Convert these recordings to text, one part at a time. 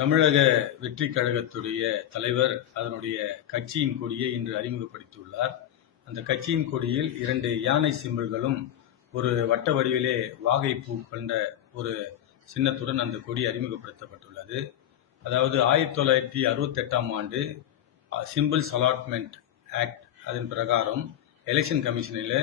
தமிழக வெற்றி கழகத்துடைய தலைவர் அதனுடைய கட்சியின் கொடியை இன்று அறிமுகப்படுத்தியுள்ளார். அந்த கட்சியின் கொடியில் இரண்டு யானை சிம்பிள்களும் ஒரு வட்ட வடிவிலே வாகை பூ கொண்ட ஒரு சின்னத்துடன் அந்த கொடி அறிமுகப்படுத்தப்பட்டுள்ளது. அதாவது ஆயிரத்தி தொள்ளாயிரத்தி அறுபத்தி எட்டாம் ஆண்டு சிம்பிள்ஸ் அலாட்மெண்ட் ஆக்ட் அதன் பிரகாரம் எலெக்ஷன் கமிஷனில்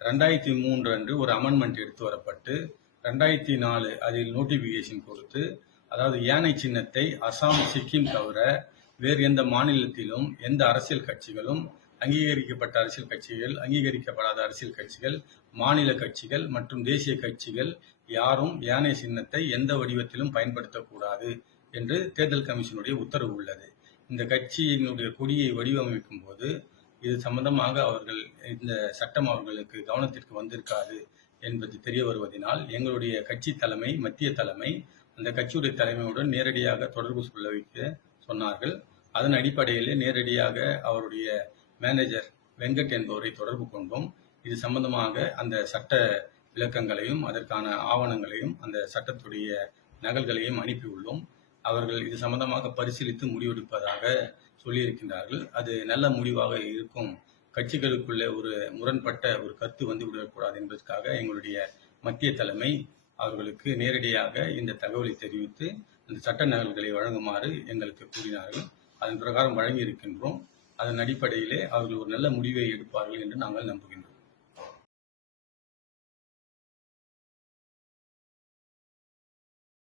ரெண்டாயிரத்தி மூன்று அன்று ஒரு அமெண்ட்மெண்ட் எடுத்து வரப்பட்டு ரெண்டாயிரத்தி நாலு அதில் நோட்டிஃபிகேஷன் கொடுத்து அதாவது யானை சின்னத்தை அசாம் சிக்கிம் தவிர வேறு எந்த மாநிலத்திலும் எந்த அரசியல் கட்சிகளும் அங்கீகரிக்கப்பட்ட அரசியல் கட்சிகள் அங்கீகரிக்கப்படாத அரசியல் கட்சிகள் மாநில கட்சிகள் மற்றும் தேசிய கட்சிகள் யாரும் யானை சின்னத்தை எந்த வடிவத்திலும் பயன்படுத்தக்கூடாது என்று தேர்தல் கமிஷனுடைய உத்தரவு உள்ளது. இந்த கட்சியினுடைய கொடியை வடிவமைக்கும் போது இது சம்பந்தமாக அவர்கள் இந்த சட்டம் அவர்களுக்கு கவனத்திற்கு வந்திருக்காது என்பது தெரிய வருவதனால் எங்களுடைய கட்சி தலைமை மத்திய தலைமை அந்த கட்சியுடைய தலைமையுடன் நேரடியாக தொடர்பு சொல்ல வைக்க சொன்னார்கள். அதன் அடிப்படையிலே நேரடியாக அவருடைய மேனேஜர் வெங்கட் என்பவரை தொடர்பு கொண்டோம். இது சம்பந்தமாக அந்த சட்ட விளக்கங்களையும் அதற்கான ஆவணங்களையும் அந்த சட்டத்துடைய நகல்களையும் அனுப்பியுள்ளோம் அவர்கள் இது சம்பந்தமாக பரிசீலித்து முடிவெடுப்பதாக சொல்லியிருக்கின்றார்கள். அது நல்ல முடிவாக இருக்கும். கட்சிகளுக்குள்ளே ஒரு முரண்பட்ட ஒரு கருத்து வந்து விடக்கூடாது என்பதற்காக எங்களுடைய மத்திய தலைமை அவர்களுக்கு நேரடியாக இந்த தகவலை தெரிவித்து அந்த சட்ட நகல்களை வழங்குமாறு எங்களுக்கு கூறினார்கள். அதன் பிரகாரம் வழங்கி இருக்கின்றோம் அதன் அடிப்படையிலே அவர்கள் ஒரு நல்ல முடிவை எடுப்பார்கள் என்று நாங்கள் நம்புகின்றோம்.